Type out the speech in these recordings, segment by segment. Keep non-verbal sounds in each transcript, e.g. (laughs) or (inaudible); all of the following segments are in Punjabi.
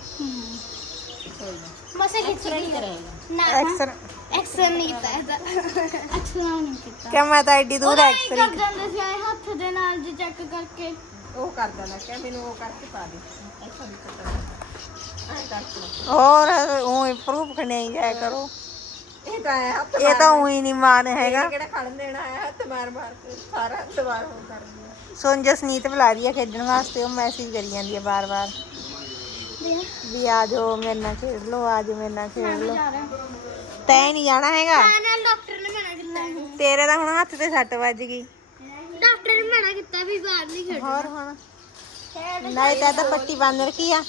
ਕੋਈ ਨਾ ਮਸੇ ਖਿੱਚ ਐਕਸਰੇ ਗਈ ਕਰੇਗਾ ਨਾ। ਐਕਸਰ ਐਕਸਰ ਨਹੀਂ ਕੀਤਾ ਇਹਦਾ। ਐਕਸਰ ਨਹੀਂ ਕੀਤਾ। ਕਿ ਮੈਂ ਤਾਂ ਐਡੀ ਦੂਰ ਉਹਦਾ ਐਕਸਰ ਕਰ ਦਿੰਦੇ ਸੀ ਆਏ ਹੱਥ ਦੇ ਨਾਲ ਜੇ ਚੈੱਕ ਕਰਕੇ। ਉਹ ਕਰ ਦੇਣਾ ਕਿ ਮੈਨੂੰ ਉਹ ਕਰਕੇ ਪਾ ਦੇ। ਐਸਾ ਨਹੀਂ ਪਤਾ ਐ ਕਰਕੇ ਹੋਰ ਉਹ ਪ੍ਰੂਫ ਖਣੇ ਜਾਇਆ ਕਰੋ। ਇਹ ਤਾਂ ਹੈ ਹੱਥ ਇਹ ਤਾਂ ਉਹੀ ਨਹੀਂ ਮਾਨ ਹੈਗਾ। ਕਿਹੜਾ ਖੜਨ ਦੇਣਾ ਹੈ ਹੱਥ ਮਾਰ ਮਾਰ ਕੇ। ਸਾਰਾ ਹੱਥ ਮਾਰ ਹੋ ਕਰ ਦਿਆ ਸੁਣ ਜਸਨੀਤ ਬੁਲਾ ਰਹੀ ਹੈ ਖੇਡਣ ਵਾਸਤੇ ਉਹ ਮੈਸੇਜ ਕਰੀ ਜਾਂਦੀ ਹੈ ਬਾਰ-ਬਾਰ ਵੀ ਆ ਜਾਓ ਮੇਰੇ ਨਾਲ ਖੇਡ ਲਓ ਆ ਜਾਓ ਮੇਰੇ ਨਾਲ ਖੇਡ ਲਓ। ਤੈਂ ਨਹੀਂ ਜਾਣਾ ਹੈਗਾ? ਨਾਲ ਡਾਕਟਰ ਨੇ ਮਨਾ ਕੀਤਾ ਤੇਰੇ ਤਾਂ ਹੁਣ ਹੱਥ ਤੇ ਸੱਟ ਵੱਜ ਗਈ। ਡਾਕਟਰ ਨੇ ਮਨਾ ਕੀਤਾ ਵੀ ਬਾਹਰ ਨਹੀਂ ਖੇਡਣਾ। ਹੋਰ ਹੁਣ? ਨਹੀਂ ਤਾਂ ਤਾਂ ਪੱਟੀ ਬੰਨ ਰੱਖੀ ਆ।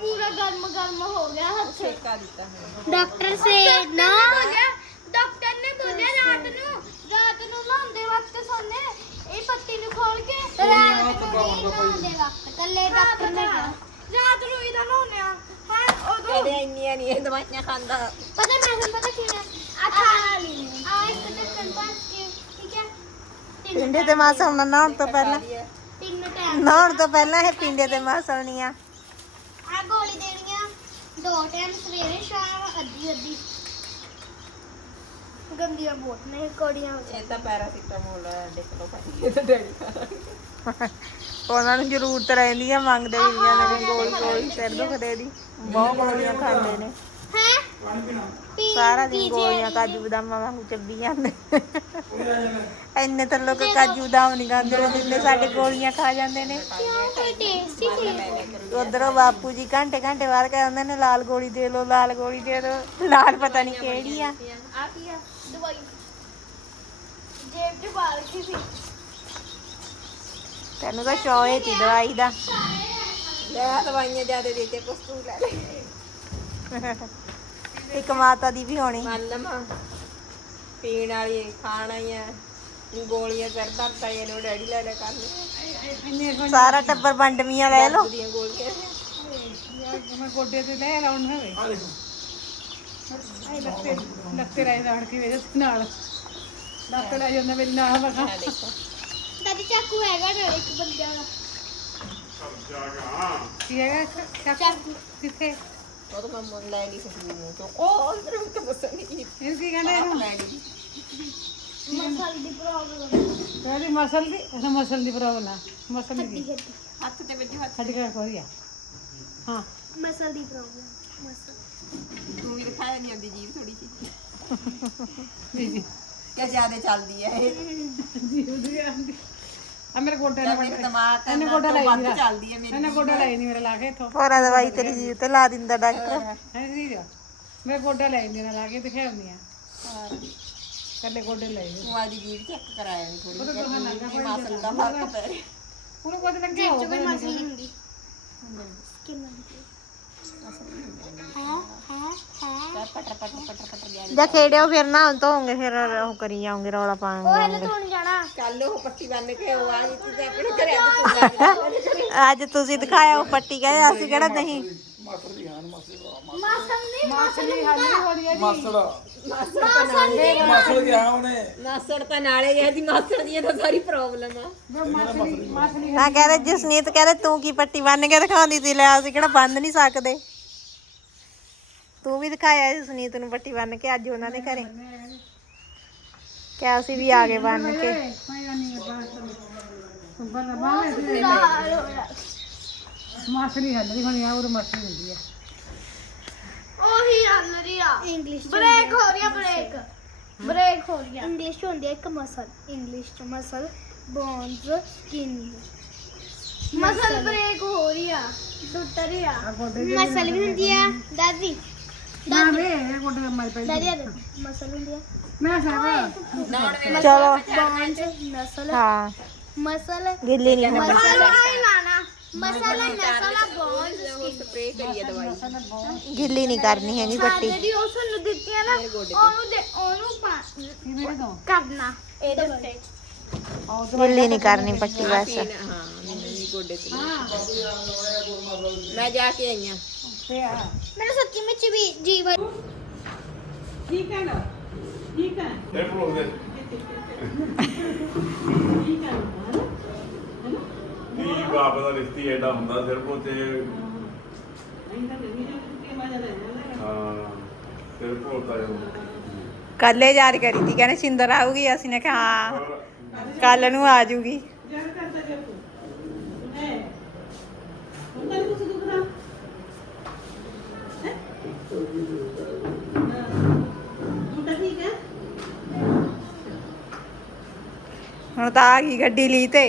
ਪੂਰਾ ਗਰਮ ਗਰਮ ਹੋ ਗਿਆ ਹੱਥ। ਠੇਕਾ ਦਿੱਤਾ ਡਾਕਟਰ ਸੇ ਨਾ ਡਾਕਟਰ ਨੇ ਬੋਲਿਆ ਰਾਤ ਨੂੰ ਰਾਤ ਨੂੰ ਲਾਉਂਦੇ ਵਕਤ ਸੋਨੇ ਇਹ ਪੱਤੀ ਨੂੰ ਖੋਲ ਕੇ ਰਾਤ ਨੂੰ ਲਾਉਂਦੇ ਵਕਤ। ਕੱਲੇ ਡਾਕਟਰ ਨੇ ਕਿਹਾ ਰਾਤ ਨੂੰ ਇਹਦਾ ਲਾਉਨੇ ਆ ਹਾਂ ਉਦੋਂ ਇਹਦੇ ਇੰਨੀਆਂ ਨਹੀਂ ਇਹ ਦਵਾਈਆਂ ਖਾਂਦਾ ਪਤਾ ਮੈਂ ਤੁਹਾਨੂੰ ਪਤਾ ਕੀ ਹੈ ਆ ਖਾ ਲਈ ਆ ਇੱਕ ਤੇ ਕੰਪਾਸ ਕੇ ਠੀਕ ਹੈ ਤਿੰਨ ਪਿੰਡੇ ਤੇ ਮਾਸਾ ਹੁਣ ਨਹਾਉਣ ਤੋਂ ਪਹਿਲਾਂ ਤਿੰਨ ਟਾਈਮ ਨਹਾਉਣ ਤੋਂ ਪਹਿਲਾਂ ਇਹ ਪਿੰਡੇ ਤੇ ਮਾਸਾ ਹੋਣੀ ਆ ਆ ਗੋਲੀ ਦੇਣੀ ਆ ਦੋ ਟਾਈਮ ਸਵੇਰੇ ਸ਼ਾਮ ਅੱਧੀ ਅੱਧੀ ਗੰਦੀਆਂ ਬਹੁਤ ਨੇ ਕੋੜੀਆਂ ਇਹ ਤਾਂ ਪੈਰਾਸੀਟਾਮੋਲ ਡਿਕ ਲੋ ਭਾਈ ਇਹ ਤਾਂ ਡੈਡੀ ਉਹਨਾਂ ਨੂੰ ਜ਼ਰੂਰਤ ਰਹਿੰਦੀ ਆ ਮੰਗਦੇ ਵੀ ਜਾਂਦੇ ਨੇ ਗੋਲ ਗੋਲ ਸਿਰ ਦੁਖਦੇ ਦੀ। ਬਹੁਤ ਗੋਲੀਆਂ ਖਾਂਦੇ ਨੇ। ਸਾਰਾ ਦਿਨ ਗੋਲੀਆਂ ਕਾਜੂ ਬਦਾਮਾਂ ਵਾਂਗੂ ਚੱਬੀ ਜਾਂਦੇ। ਇੰਨੇ ਤਾਂ ਲੋਕ ਕਾਜੂ ਬਦਾਮ ਨਹੀਂ ਖਾਂਦੇ ਜਿੰਨੇ ਸਾਡੇ ਗੋਲੀਆਂ ਖਾ ਜਾਂਦੇ ਨੇ। ਉਧਰੋਂ ਬਾਪੂ ਜੀ ਘੰਟੇ ਘੰਟੇ ਬਾਅਦ ਕਹਿੰਦੇ ਨੇ ਲਾਲ ਗੋਲੀ ਦੇ ਲਓ ਲਾਲ ਗੋਲੀ ਦੇ ਦਿਓ ਲਾਲ ਪਤਾ ਨਹੀਂ ਕਿਹੜੀ ਆ। ਆ ਕੀ ਆ? ਦਵਾਈ। ਜੇਬ ਚ ਪਾ ਰੱਖੀ ਸੀ। ਤੈਨੂੰ ਤਾਂ ਚੋਏ ਤੀ ਦਵਾਈ ਦਾ। ਲੈ ਦਵਾਈਆਂ ਜਿਆਦੇ ਦੇ ਤੇ ਕੁਛ ਤੂੰ ਲੈ ਲੈ। (laughs) ਇੱਕ ਮਾਤਾ ਦੀ ਵੀ ਹੋਣੀ। ਮੰਨ ਲਵਾਂ ਪੀਣ ਵਾਲੀ ਖਾਣ ਆਈਆਂ ਗੋਲੀਆਂ ਸਿਰ ਦਰਦ ਆਈਆਂ ਨੇ ਉਹ ਡੈਡੀ ਲੈ ਲੈ ਕਰ ਲੈ ਸਾਰਾ ਟੱਬਰ ਵੰਡਮੀਆਂ ਲੈ ਲਓ। ਦੀਆਂ ਗੋਲੀਆਂ। ਮੈਂ ਗੋਡੇ ਤੇ ਲੈ ਲਾਉਣ ਹੋਵੇ। ਆਈ ਲੱਤੇ ਲੱਤੇ ਰਾਈ ਦਾੜ ਕੇ ਵੇਜ ਨਾਲ। ਲੱਤ ਲੈ ਜਾਂਦਾ ਮੇਰੇ ਨਾਲ ਦੇਖੋ। ਦਾਦੀ ਚਾਕੂ ਹੈਗਾ ਨਾ ਇੱਕ ਬੰਦਿਆਂ ਦਾ। ਕੀ ਹੈਗਾ? ਚਾਕੂ। ਕਿੱਥੇ? ਉਹ ਤਾਂ ਮੈਂ ਮੁੱਲ ਲੈ ਲਈ ਖੁਸ਼ਬੂ ਨੂੰ ਤੋਂ। ਉਹ ਅੰਦਰ ਵੀ ਤਾਂ ਬਸ ਨਹੀਂ ਇਹਨੂੰ ਕੀ ਕਹਿੰਦੇ ਇਹਨੂੰ? ਲੈ ਲਈ। ਮਸਾਲ ਦੀ ਪ੍ਰੋਬਲਮ ਕਹਿੰਦੀ ਮਸਲ ਦੀ ਇਹ ਮਸਲ ਦੀ ਪ੍ਰੋਬਲਮ ਆ। ਮਸਲ ਦੀ ਹੱਥ ਤੇ ਵੱਜੋ ਹੱਥ ਹੱਡ ਕਰ ਕੋਈ ਆ। ਹਾਂ। ਮਸਲ ਦੀ ਪ੍ਰੋਬਲਮ ਮਸਲ। ਤੂੰ ਵੀ ਦਿਖਾਇਆ ਨਹੀਂ ਆਉਂਦੀ ਜੀਭ ਥੋੜੀ ਜਿਹੀ। ਜੀ ਜੀ। ਕਿ ਜਿਆਦੇ ਚੱਲਦੀ ਹੈ ਇਹ। ਜੀ ਉਹਦੀ ਆਂਦੀ। ਆ ਮੇਰੇ ਗੋਡੇ ਨੇ ਮੇਰੇ ਦਿਮਾਗ ਇਹਨੇ ਨਾਲ ਗੋਡਾ ਲਾਈ ਨਹੀਂ ਚੱਲਦੀ ਹੈ ਮੇਰੀ ਇਹਨੇ ਗੋਡਾ ਲਾਈ ਨਹੀਂ ਮੇਰੇ ਲਾ ਕੇ ਇਥੋਂ। ਹੋਰਾਂ ਦਵਾਈ ਤੇਰੀ ਜੀਵ ਤੇ ਲਾ ਦਿੰਦਾ ਡਾਕਟਰ। ਹੈ ਜੀ ਜਾ। ਮੈਂ ਗੋਡਾ ਲਾਈ ਨਹੀਂ ਲਾ ਕੇ ਦਿਖਾਉਂਦੀ ਆ। ਕੱਲੇ ਗੋਡੇ ਲਾਈ ਨੇ। ਤੂੰ ਆਦੀ ਜੀਭ ਚੈੱਕ ਕਰਾਇਆ ਨਹੀਂ ਥੋੜੀ ਜਿਹੀ ਮਾਸਲ ਦਾ ਫ਼ਰਕ ਪੈ ਰਿਹਾ। ਉਹਨੂੰ ਕੁਝ ਲੱਗਿਆ ਹੋਊਗਾ ਮਸਲ ਨਹੀਂ ਹੁੰਦੀ ਸਕਿਨ ਹੁੰਦੀ ਹਾਂ ਹਾਂ ਹਾਂ ਪਟਰ ਪਟਰ ਪਟਰ ਪਟਰ ਗਿਆ ਜਾਂ ਖੇੜਿਓ ਫਿਰ ਨਾ ਧੋਉਂਗੇ ਫਿਰ ਉਹ ਕਰੀ ਜਾਓਗੇ ਰੌਲਾ ਉਹ ਪਾਉਂਗੇ ਹਲੇ ਤੋਂ ਨਹੀਂ ਜਾਣਾ। ਕੱਲ ਉਹ ਪੱਟੀ ਬੰਨ ਕੇ ਉਹ ਆ ਜਿੱਤੀ ਤੇ ਆਪਣੇ ਘਰੇ ਅੱਜ (laughs) ਤੂੰ ਲੱਗ ਜਾ ਅੱਜ ਤੁਸੀਂ ਦਿਖਾਇਆ ਉਹ ਪੱਟੀ ਕਹਿੰਦੇ ਅਸੀਂ ਕਿਹੜਾ ਨਹੀਂ। ਮਸਲ ਨਹੀਂ ਮਾਸਲੀ ਹਾਲੀ ਹੋ ਰਹੀ ਹੈ ਜੀ ਮਸਲ ਗਿਆ ਉਹਨੇ ਮਾਸੜ। ਤਾਂ ਨਾਲੇ ਗਿਆ ਦੀ ਮਾਸੜ ਦੀ ਤਾਂ ਸਾਰੀ ਪ੍ਰੋਬਲਮ ਆ। ਮਾਸਲੀ ਮਾਸਲੀ ਹਾਂ ਕਹਿੰਦੇ ਜਸਨੀਤ ਕਹਿੰਦੇ ਤੂੰ ਕੀ ਪੱਟੀ ਬੰਨ ਕੇ ਦਿਖਾਉਂਦੀ ਸੀ? ਲੈ ਅਸੀਂ ਕਿਹੜਾ ਬੰਨ ਨਹੀਂ ਸਕਦੇ। ਤੂੰ ਵੀ ਦਿਖਾਇਆ ਜਸਨੀਤ ਨੂੰ ਪੱਟੀ ਬੰਨ ਕੇ ਅੱਜ ਉਹਨਾਂ ਦੇ ਘਰੇ। ਕਿਆ ਅਸੀਂ ਵੀ ਆ ਗਏ ਬੰਨ ਕੇ। ਮਾਸਲੀ ਹੱਲੀ ਹੋਣੀ ਆ ਉਹ ਮਾਸਲੀ ਹੁੰਦੀ ਆ। ਉਹੀ ਹੱਲ ਰਹੀ ਆ। ਇੰਗਲਿਸ਼ ਬ੍ਰੇਕ ਹੋ ਰਹੀ ਆ ਬ੍ਰੇਕ ਬ੍ਰੇਕ ਹੋ ਰਹੀ ਆ। ਇੰਗਲਿਸ਼ ਹੁੰਦੀ ਹੈ ਇੱਕ ਮਸਲ ਇੰਗਲਿਸ਼ ਚ muscle bones skin muscle break ਹੋ ਰਹੀ ਆ। ਟੁੱਟ ਰਹੀ ਆ। ਮਸਲ ਵੀ ਹੁੰਦੀ ਆ। ਦਾਦੀ ਚਲੋ। ਹਾਂ। ਮਸਲ ਗਿੱਲੀ ਨਹੀਂ ਹੋਣੀ ਮਸਲ ਆਈ ਲਾਣਾ ਮਸਲ ਨਸਲ ਬੋਨਸ ਸਪਰੇ ਕਰੀਏ ਦਵਾਈ ਗਿੱਲੀ ਨਹੀਂ ਕਰਨੀ ਹੈਗੀ ਪੱਟੀ ਜਿਹੜੀ ਉਸ ਨੂੰ ਦਿੱਤੀਆਂ ਨਾ ਉਹਨੂੰ ਦੇ ਉਹਨੂੰ ਪਾ ਕੀ ਮੇਰੇ ਤੋਂ ਕਰਨਾ। ਇਹਦੇ ਉੱਤੇ। ਗਿੱਲੀ ਨਹੀਂ ਕਰਨੀ ਪੱਟੀ ਬਸ। ਪੀਣ ਹਾਂ ਮੈਨੂੰ ਵੀ ਗੋਡੇ ਤੇ ਮੈਂ ਜਾ ਕੇ ਆਈ ਆ। ਮੈਨੂੰ ਸੱਚੀ ਵਿੱਚ ਵੀ ਜੀਵਨ ਠੀਕ ਹੈ ਨਾ? ਠੀਕ ਹੈ? ਇਹ ਭਰੋ ਦੇ। ਕੀ ਬਾਪ ਦਾ ਰਿਸ਼ਤੀ ਐਡਾ ਹੁੰਦਾ ਸਿਰਫ ਉਹ ਤੇ ਹਾਂ ਕੱਲੇ ਯਾਦ ਕਰੀ ਤੀ ਕਹਿੰਦੇ ਸਿੰਦਰ ਆਊਗੀ ਅਸੀਂ ਨੇ ਕਿਹਾ ਹਾਂ। ਕੱਲ ਨੂੰ ਆ ਜੂਗੀ। ਹੁਣ ਤਾਂ ਆ ਗਈ ਗੱਡੀ ਲਈ ਤੇ।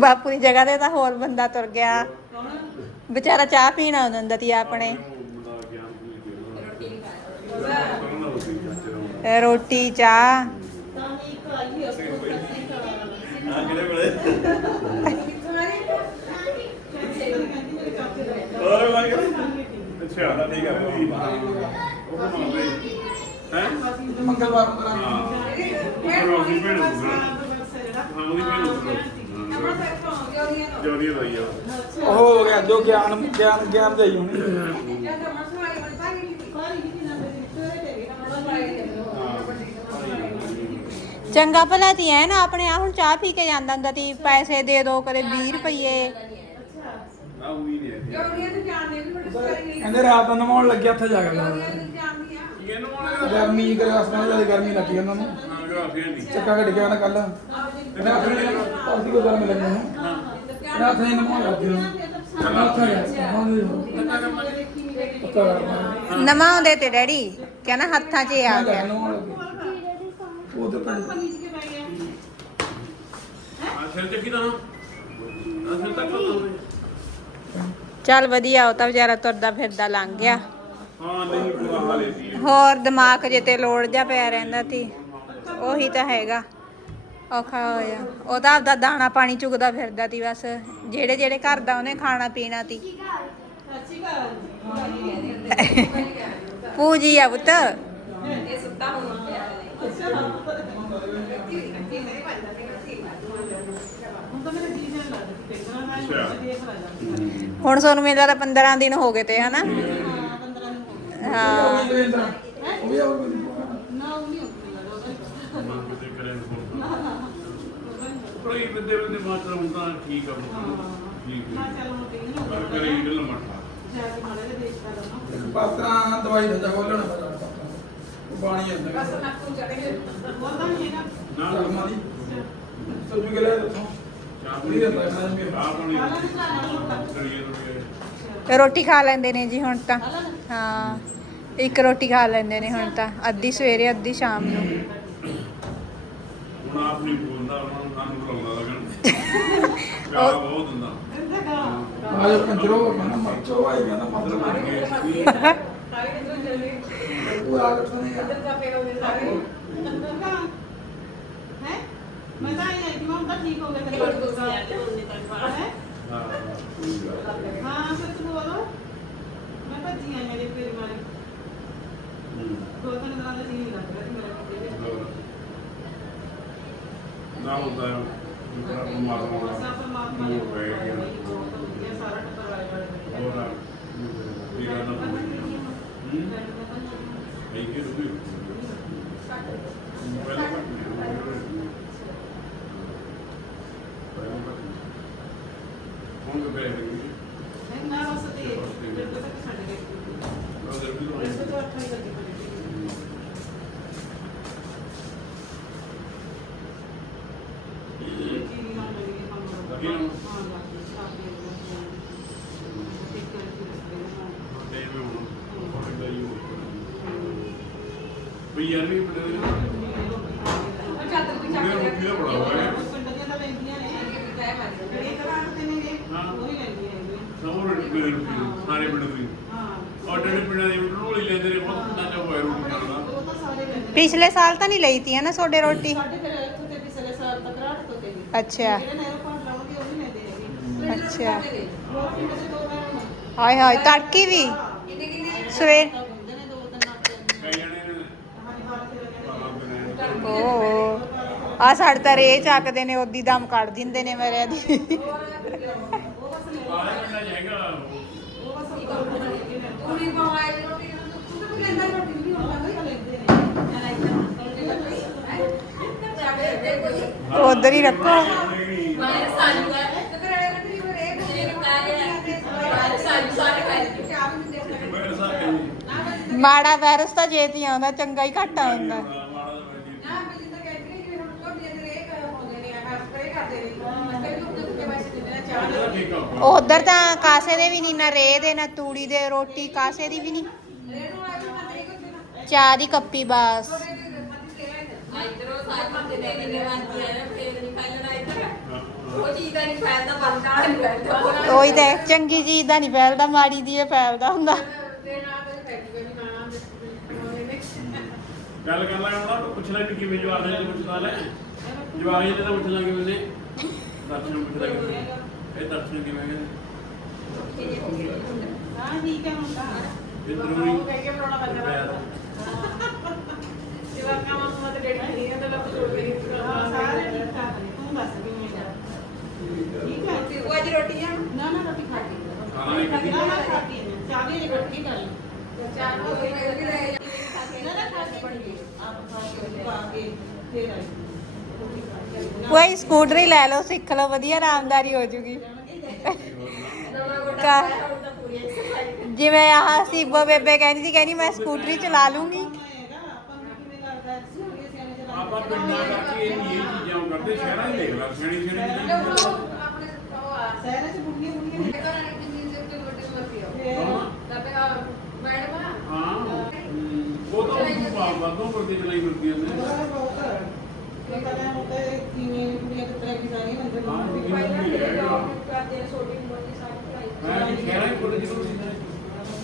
ਬਾਪੂ ਦੀ ਜਗ੍ਹਾ ਤੇ ਤਾਂ ਹੋਰ ਬੰਦਾ ਤੁਰ ਗਿਆ। ਵਿਚਾਰਾ ਚਾਹ ਪੀਣਾ ਆਉਂਦਾ ਹੁੰਦਾ ਤੀ ਆਪਣੇ। ਰੋਟੀ ਚਾਹ ਅੱਛਾ ਤਾਂ ਠੀਕ ਹੈ ਉਹ ਬਣਾਉਂਦੇ ਹੈ ਮੰਗਲਵਾਰ ਨੂੰ ਕਰਾਂਗੇ। ਹਾਂ ਰੋਟੀ ਹਾਂ ਹੋਈ ਆ ਉਹ ਹੋ ਗਿਆ ਜੋ ਗਿਆਨ ਗਿਆਨ ਗਿਆਨ ਦੇਈ ਹੋਣੀ। ਚੰਗਾ ਭਲਾ ਤੀ ਐ ਨਾ ਆਪਣੇ ਆ ਹੁਣ ਚਾਹ ਪੀ ਕੇ ਜਾਂਦਾ ਹੁੰਦਾ ਤੀ ਪੈਸੇ ਦੇ ਦੋ ਕਦੇ 20 ਰੁਪਏ ਆ ਉਹੀ ਨਹੀਂ। ਹੈ ਕਹਿੰਦੇ ਰਾਤ ਨੂੰ ਨਵਾਉਣ ਲੱਗਿਆ ਉੱਥੇ ਜਾ ਕੇ ਲਾਉਣਾ। ਕੀ ਇਹਨੂੰ ਆਉਣਾ ਗਰਮੀ ਕਰੇ ਵਾਸਤੇ ਜ਼ਿਆਦਾ ਗਰਮੀ ਲੱਗੀ ਉਹਨਾਂ ਨੂੰ। ਨਹੀਂ। ਚੱਕਾ ਘਟ ਗਿਆ ਨਾ ਕੱਲ ਰਾਤ ਨੂੰ ਉਹਦੀ ਕੋ ਗਰਮੀ ਲੱਗੀ ਉਹਨੂੰ ਰਾਤ ਨੂੰ ਨਵਾਉਣ ਲੱਗੀ ਉਹਨੂੰ ਰਾਤ ਨੂੰ ਪਤਾ ਕਰਨਾ ਨਵਾਉਂਦੇ ਤੇ ਡੈਡੀ ਕਹਿੰਦਾ ਹੱਥਾਂ 'ਚ ਆ ਗਿਆ। ਲੱਗੀ। ਉਹ ਤਾਂ ਤਾਂ ਆ। ਸਿਰ ਚੱਕੀ ਤਾਂ ਆ ਸਿਰ ਤੱਕ ਤਾਂ ਚੱਲ ਵਧੀਆ ਉਹ ਤਾਂ ਵਿਚਾਰਾ ਤੁਰਦਾ ਫਿਰਦਾ ਲੰਘ ਗਿਆ। ਹਾਂ ਨਹੀਂ ਬੁਰਾ ਹਾਲੇ ਸੀ ਹੋਰ ਦਿਮਾਗ ਜੇ ਤੇ ਲੋੜ ਜਾ ਪਿਆ ਰਹਿੰਦਾ ਤੀ ਉਹੀ ਤਾਂ ਹੈਗਾ। ਔਖਾ ਹੋਇਆ। ਉਹ ਤਾਂ ਆਪਦਾ ਦਾਣਾ ਪਾਣੀ ਚੁਗਦਾ ਫਿਰਦਾ ਤੀ ਬਸ ਜਿਹੜੇ ਜਿਹੜੇ ਘਰ ਦਾ ਉਹਨੇ ਖਾਣਾ ਪੀਣਾ ਤੀ ਪੂਜੀ ਆ ਪੁੱਤ। ਇਹ ਸੁੱਤਾ ਹੁਣ ਪਿਆ। ਹੁਣ ਤੁਹਾਨੂੰ ਮੈਨੂੰ ਲੱਗਦਾ 15 ਦਿਨ ਹੋ ਗਏ ਤੇ ਹਨਾ? ਹਾਂ। ਉਹ ਵੀ ਉਹ ਵੀ ਕਿਤੇ ਕਰੇ ਫੋਨ ਕੋਈ ਬੰਦੇ ਬੰਦੇ ਮਾਤਰ ਹੁੰਦਾ ਠੀਕ ਆ ਠੀਕ ਹੈ। ਪਰ ਕਰੇ ਇਡਲ ਮੱਠਾ ਪਾਤਰਾ ਦਵਾਈ ਦਾ ਉਹ ਬਾਣੀ ਜਾਂਦਾ ਨਾ ਕੇ ਲੈ ਦੱਸੋ ਪਾਣੀ। ਰੋਟੀ ਤੇ। ਰੋਟੀ ਖਾ ਲੈਂਦੇ ਨੇ ਜੀ ਹੁਣ ਤਾਂ। ਹਾਂ ਇੱਕ ਰੋਟੀ ਖਾ ਲੈਂਦੇ ਨੇ ਹੁਣ ਤਾਂ। ਅੱਧੀ ਸਵੇਰੇ ਅੱਧੀ ਸ਼ਾਮ ਨੂੰ। ਹੁਣ ਆਪ ਨਹੀਂ ਬੋਲਦਾ ਹੁਣ ਸਾਨੂੰ ਬੁਲਾਉਂਦਾ ਲੱਗਣ। (laughs) ਚਾਹ ਬਹੁਤ ਹੁੰਦਾ ਆਜੋ ਕੰਜਰੋ ਮਨਾ ਮਰਚੋ ਆਈ ਕਹਿੰਦਾ ਮਰਚੋ ਉਹ ਆ ਗਿਆ ਨਹੀਂ ਮੈਂ ਤਾਂ ਇਹ ਕਿ ਮੈਂ ਤਾਂ ਠੀਕ ਹੋ ਗਿਆ ਤੇਰੇ ਕੋਲ ਹੈ ਹਾਂ ਹਾਂ ਫਿਰ ਤੂੰ ਬੋਲੋ ਮੈਂ ਭੱਜੀ ਆ ਮੇਰੇ ਪੇਰ ਮਾਰੇ ਦੋ ਤਿੰਨ ਦਿਨਾਂ ਦਾ ਜੀ ਨਹੀਂ ਲੱਗ ਰਿਹਾ ਸੀ ਮੇਰਾ ਕਿਤੇ ਨਾ ਹੁੰਦਾ ਹੈ ਬੜਾ ਬਿਮਾਰ ਸਾ ਪਰਮਾਤਮਾ ਨੇ ਬਹੁਤ ਵਧੀਆ ਸਾਰਾ ਟੱਬਰ ਵਾਲੇ ਵਾਲੇ ਹੋਰ ਆ ਵੀਰਾ ਨਾ ਹੂੰ ਇਹ ਕਿ ਰੁਕੀ ਪਹਿਲਾਂ ਹੁਣ ਤਾਂ ਬੈਠ ਗਈ ਨਹੀਂ ਨਾ ਬਸ ਤੇ ਜਿਹੜੇ ਤੱਕ ਛੱਡ ਗਏ ਉਹ ਦਰ ਵੀ ਇਸ ਤੋਂ ਅੱਠ ਹੀ ਲੱਗੀ ਪਈ ਜੀ ਨਾ ਮਿਲੀ ਕੰਮ ਲੱਗੀ ਨਾ? ਹਾਂ ਲੱਗੀ ਸਾਫੀ ਇੱਕ ਕਰਕੇ ਰੱਖਦੇ ਤੇ ਵੀ ਹੁਣ ਪੜਦਾ ਹੀ ਹੋ ਵੀ ਯਾਰ ਵੀ ਬੜੇ ਨੇ ਚਾਦਰ ਵੀ ਚੱਕ ਉਹਨੇ ਰੋਟੀ ਦਾ ਬੜਾ ਹੋਇਆ ਹਾਂ ਪਿੰਡ ਦੀਆਂ ਤਾਂ ਲੈਂਦੀਆਂ ਨੇ ਜਿਹੜੇ ਘਰਾਂ ਦੇ ਨੇ ਹਾਂ। ਉਹ ਹੀ ਲੈਂਦੀਆਂ ਹੈਗੀਆਂ ਦੇ ਰੋਟੀ ਸਾਰੇ ਪਿੰਡ ਦੀ। ਹਾਂ ਔਰ ਡੇਢ ਪਿੰਡਾਂ ਦੀ ਰੋਟੀ ਲੈਂਦੇ ਨੇ ਬਹੁਤ ਨਾ ਹੋਇਆ ਰੋਟੀ ਖਾਣ ਪਿਛਲੇ ਸਾਲ ਤਾਂ ਨਹੀਂ ਲਈ ਤੀ ਨਾ ਤੁਹਾਡੇ ਰੋਟੀ? ਸਾਡੇ ਫਿਰ ਇੱਥੋਂ ਤੇ ਪਿਛਲੇ ਸਾਲ ਤੱਕ ਰਾਤ ਤੋਂ ਤੇ ਵੀ ਅੱਛਾ। ਜਿਹੜੇ ਨਹਿਰੋਂ ਪਾਣ ਲਾਉਣਗੇ ਉਹ ਵੀ ਅੱਛਾ। ਪਿੰਡ ਦੇ ਦੋ ਨੇ। ਹਾਏ ਹਾਏ ਤੜਕੀ ਵੀ? ਸਵੇਰ ਤਾਂ ਹੁੰਦੇ ਨੇ ਦੋ ਤਿੰਨ ਨਾਤੇ ਕਈ ਜਣੇ ਨੇ। ਹਾਂ ਓ ਆ ਸਾਡੇ ਤਾਂ ਰੇ ਚੱਕਦੇ ਨੇ ਉਹਦੀ ਦਮ ਕੱਢ ਦਿੰਦੇ ਨੇ ਮੇਰੇ ਦੀ। ਪੂਰੀ ਬਣਾਈ ਰੋਟੀ ਤੂੰ ਤਾਂ ਕਹਿੰਦਾ ਰੋਟੀ ਨਹੀਂ ਹੋਣਾ ਕੋਈ ਉਧਰ ਹੀ ਰੱਖੋ ਮੈਂ ਸਾਨੂੰ ਤੇ ਕਰਾੜੇ ਕੱਢੀ ਬਰੇ ਇਹ ਕਾਇਆ ਸਾਨੂੰ ਸਾਰੇ ਖਾਈ ਚਾਹ ਮਾੜਾ ਵਾਇਰਸ ਤਾਂ ਜੇ ਜੇਤੀ ਆਉਂਦਾ ਚੰਗਾ ਹੀ ਘੱਟ ਆਉਂਦਾ ਨਾ ਬਿਜਲੀ ਕਹਿੰਦੀ ਕਿ ਹੁਣ ਕੋਈ ਦੇ ਰੇ ਕਰਦੇ ਨੇ। ਉਧਰ ਤਾਂ ਕਾਸੇ ਦੇ ਵੀ ਨਹੀਂ, ਨਾ ਰੇ ਦੇ, ਨਾ ਤੂੜੀ ਦੇ, ਰੋਟੀ ਕਾਸੇ ਦੀ ਵੀ ਨਹੀਂ। ਚਾਹ ਦੀ ਕੱਪੀ ਬਸ। ਇਧਰੋਂ ਉਹੀ ਤਾਂ ਚੰਗੀ ਚੀਜ਼ ਦਾ ਨਹੀਂ ਫੈਲਦਾ, ਮਾੜੀ ਦੀ ਇਹ ਫੈਲਦਾ ਹੁੰਦਾ। ਗੱਲ ਕਰ ਲਾਂਗੇ ਪੁੱਛ ਲੈ ਕਿਵੇਂ ਜਵਾਬ ਦੇ ਪੁੱਛਦਾ ਲੈ ਜਵਾਬ ਇਹ ਤਾਂ ਪੁੱਛ ਲਾਂਗੇ ਉਹਨੇ ਦਰਸ਼ਨ ਪੁੱਛਦਾ ਕਿਵੇਂ ਇਹ ਦਰਸ਼ਨ ਕਿਵੇਂ ਹੈ ਹਾਂ ਠੀਕ ਹੈ ਹੁਣ ਤਾਂ ਇਧਰੋਂ ਹੀ ਕਹਿ ਕੇ ਬਣਾਉਣਾ ਪੈਂਦਾ ਜਿਵੇਂ ਕੰਮ ਮਤ ਡੇਟ ਨਹੀਂ ਹੈ ਤਾਂ ਲੱਭ ਜੋੜ ਕੇ ਹਾਂ ਸਾਰੇ ਠੀਕ ਠਾਕ ਨੇ ਤੂੰ ਦੱਸ ਕਿਵੇਂ ਜਾ ਠੀਕ ਹੈ ਉਹ ਅੱਜ ਰੋਟੀਆਂ ਨਾ ਨਾ ਰੋਟੀ ਖਾ ਕੇ ਖਾਣਾ ਨਹੀਂ ਕਦੀ ਨਾ ਨਾ ਖਾ ਕੇ ਚਾਹ ਦੀ ਰੋਟੀ ਕਰ ਲਈ ਚਾਰ ਹੋ ਗਏ ਕਿ ਰਹੇ ਨਾ ਨਾ ਖਾ ਕੇ ਬਣ ਗਈ ਆਪ ਖਾ ਕੇ ਪਾ ਕੇ ਫੇਰ ਆਈ ਰੋਟੀ ਖਾ ਕੇ ਕੋਈ ਸਕੂਟਰੀ ਲੈ ਲਓ ਸਿੱਖ ਲਓ ਵਧੀਆ ਆਰਾਮਦਾਰੀ ਹੋ ਜੂਗੀ। ਤਾਂ ਜਿਵੇਂ ਆਹ ਸੀਬੋ ਬੇਬੇ ਕਹਿੰਦੀ ਸੀ ਕਹਿੰਦੀ ਮੈਂ ਸਕੂਟਰੀ ਚਲਾ ਲੂੰਗੀ। ਆਪਾਂ ਪਿੰਡਾਂ ਕਰਕੇ ਇਹ ਇਹ ਚੀਜ਼ਾਂ ਕਰਦੇ ਸ਼ਹਿਰਾਂ 'ਚ ਦੇਖ ਲੈ ਸਿਆਣੀ ਸਿਆਣੀ ਉਹ ਸ਼ਹਿਰਾਂ ਚ ਬੁੱਢੀਆਂ ਬੁੱਢੀਆਂ ਘਰਾਂ ਦੀ ਜਿੰਨੀ ਤੇ ਵੱਡੀ ਮਰਜ਼ੀ ਆ। ਤਾਂ ਫਿਰ ਮੈਡਮ ਹਾਂ। ਉਹ ਤਾਂ ਉਹ ਬਾਤ ਬਾਤੋਂ ਕਰਦੇ ਚਲਾਈ ਫਿਰਦੀਆਂ ਨੇ। ਬਹੁਤ ਬਹੁਤ ਕੀ ਕਰਾਂ ਹੁਣ ਤੇ ਕਿਵੇਂ ਕੁੜੀਆਂ ਕਿਤਰਾ ਕੀ ਸਾਰੀ ਅੰਦਰ ਹਾਂ, ਨੂੰ ਪਹਿਲਾਂ ਜਿਹੜੇ ਜੌਬ ਕਰਦੇ ਆ ਛੋਟੀ ਉਮਰ ਦੀ ਸਾਰੀ ਪੜ੍ਹਾਈ ਮੈਂ ਵੀ ਸ਼ਹਿਰਾਂ 'ਚ ਕੋਲ ਜਦੋਂ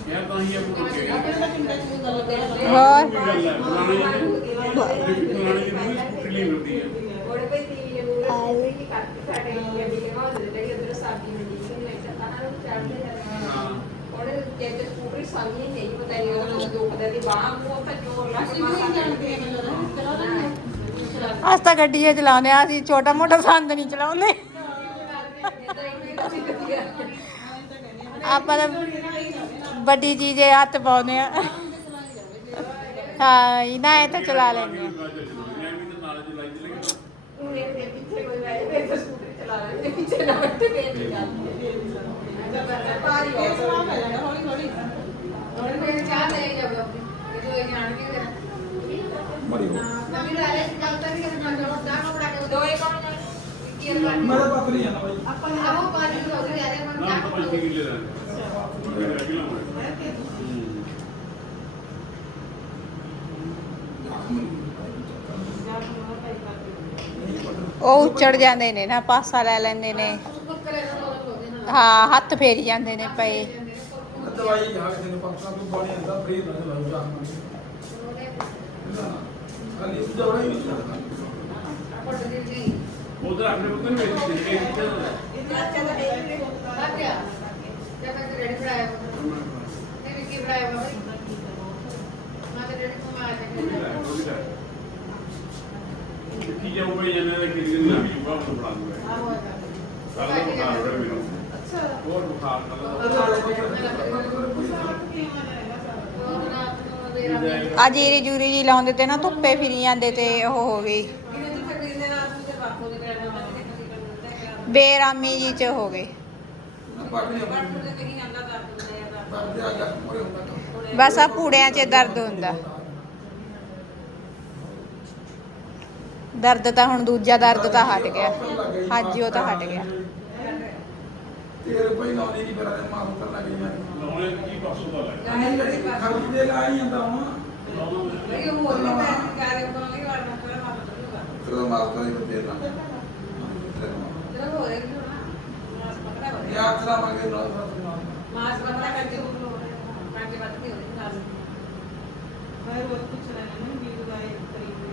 ਯਾਰ ਤਾਂ ਹੀ ਆਪੂ ਰੁਕੇ ਆਪਣੇ ਤਾਂ ਪਿੰਡਾਂ ਚ ਕੋਈ ਗੱਲ ਕਰਾਂ ਹੋਰ? ਗੱਲ ਹੈ ਪੁਰਾਣੇ ਜਿਹੜੇ ਪੁਰਾਣੇ ਜਿਹੜੇ ਸਕੂਟਰੀ ਲਈ ਮਿਲਦੀ ਹੈ। ਬੜੇ ਕੋਈ ਟੀਵੀ ਦੇ ਮੂਹਰੇ ਕੀ ਕਰਦੇ ਸਾਡੇ ਇੰਡੀਆ ਦੀ ਜਗ੍ਹਾ ਹੁੰਦੀ ਜਿਹੜੀ ਉਧਰ ਸਾਡੀ ਮੰਡੀ ਸੀ ਮੈਂ ਤਾਂ ਤਾਂ ਨੂੰ ਚੜ੍ਹਦੇ ਜਾਂਦੇ। ਹਾਂ। ਉਹਦੇ ਕਹਿੰਦੇ ਸਕੂਟਰੀ ਸਾਂਝੀ ਨਹੀਂ ਪਤਾ ਨਹੀਂ ਉਹ ਦੋ ਪਤਾ ਦੀ ਬਾਹ ਮੂੰਹ ਤਾਂ ਜੋਰ ਲਾ ਕੇ ਅਸੀਂ ਵੀ ਨਹੀਂ ਜਾਣਦੇ ਇਹ ਗੱਲਾਂ ਚਲਾ ਰਹੇ ਅਸ ਤਾਂ ਗੱਡੀ 'ਚ ਚਲਾਉਂਦੇ ਆ, ਅਸੀਂ ਛੋਟਾ ਮੋਟਾ ਸੰਦ ਨਹੀਂ ਚਲਾਉਂਦੇ। ਆਪਾਂ ਤਾਂ ਵੱਡੀ ਚੀਜ਼ੇ ਹੱਥ ਪਾਉਂਦੇ ਆ। ਹਾਂ, ਇਹਨਾਂ ਇਹ ਤਾਂ ਚਲਾ ਲੈਂਦੇ ਆ। ਮੈਂ ਮੈਂ ਤਾਂ ਪੱਕ ਨਹੀਂ ਆਪਾਂ ਆਵੋ ਪਾਣੀ ਹੋ ਯਾਰੇ ਨਾ ਪੰਜ ਕਿੱਲੇ ਹੂੰ ਉਹ ਉੱਚੜ ਜਾਂਦੇ ਨੇ ਨਾ ਪਾਸਾ ਲੈ ਲੈਂਦੇ ਨੇ। ਹੋ ਹਾਂ ਹੱਥ ਫੇਰੀ ਜਾਂਦੇ ਨੇ ਪਏ। ਦਵਾਈ ਕੇ ਤੈਨੂੰ ਪੰਪਾਂ ਤੋਂ ਬਾਣੀ ਅੰਦਰ ਫਰੀ ਨਾ ਲਾਉ ਜਾ ਖਾਲੀ ਉਸ ਦਵਾਈ ਨਹੀਂ ਚੱਲਦਾ ਆਪਾਂ ਦੇ ਦੀ ਉਧਰ ਆਪਣੇ ਪੁੱਤ ਨੂੰ ਵੇਚ ਦੇ ਕੀ ਜਾਊ ਬਈ ਜਨਾਂ ਦੇ ਕਿਹਦੀ ਨਾ ਵੀ ਜੂਗਾ ਉਹ ਬਣਾ ਦੂਗਾ। ਸਾਰਾ ਬੁਖਾਰ ਹੋ ਰਿਹਾ ਮੈਨੂੰ ਅੱਛਾ ਹੋਰ ਬੁਖਾਰ ਕੱਲ ਆ ਜੀਰੀ ਜੂਰੀ ਜੀ ਲਾਉਂਦੇ ਤੇ ਨਾ, ਧੁੱਪੇ ਫਿਰੀ ਜਾਂਦੇ ਤੇ ਉਹ ਹੋ ਗਈ। ਬੇਰਾਮੀ ਜੀ ਚ ਹੋ ਗਏ। ਨਹੀਂ ਬਸ ਆ ਪੂੜਿਆਂ 'ਚ ਦਰਦ ਹੁੰਦਾ। ਦਰਦ ਤਾਂ ਹੁਣ ਦੂਜਾ ਦਰਦ ਤਾਂ ਹਟ ਗਿਆ। ਹਾਂਜੀ ਉਹ ਤਾਂ ਹਟ ਗਿਆ। ਤੇਰੇ ਕੋਈ ਲਾਉਣੀ ਨਹੀਂ ਮੇਰਾ ਤੇ ਮਾਂ ਕਰਨ ਲੱਗ ਗਈ ਲਾਉਣੇ ਕੀ ਪਾਸੋਂ ਦਾ ਲੱਗ ਮੈਂ ਜਿਹੜੀ ਖਰਚ ਦੇ ਲਾ ਹੀ ਜਾਂਦਾ ਹੁਣ ਤੇਰਾ ਮਾਸਟਰ ਹੀ ਬਤੇ ਨਾ ਯਾਦ ਰਾ ਮੰਗੇ ਨਾ ਮਾਸ ਬਦਲਾ ਕਰਕੇ ਉਹ ਕਰਦੇ ਬਾਤ ਨਹੀਂ ਹੋਣੀ ਨਾਲ। ਮੈਂ ਰੋਜ਼ ਪੁੱਛ ਲੈਣਾ ਨਾ ਵੀ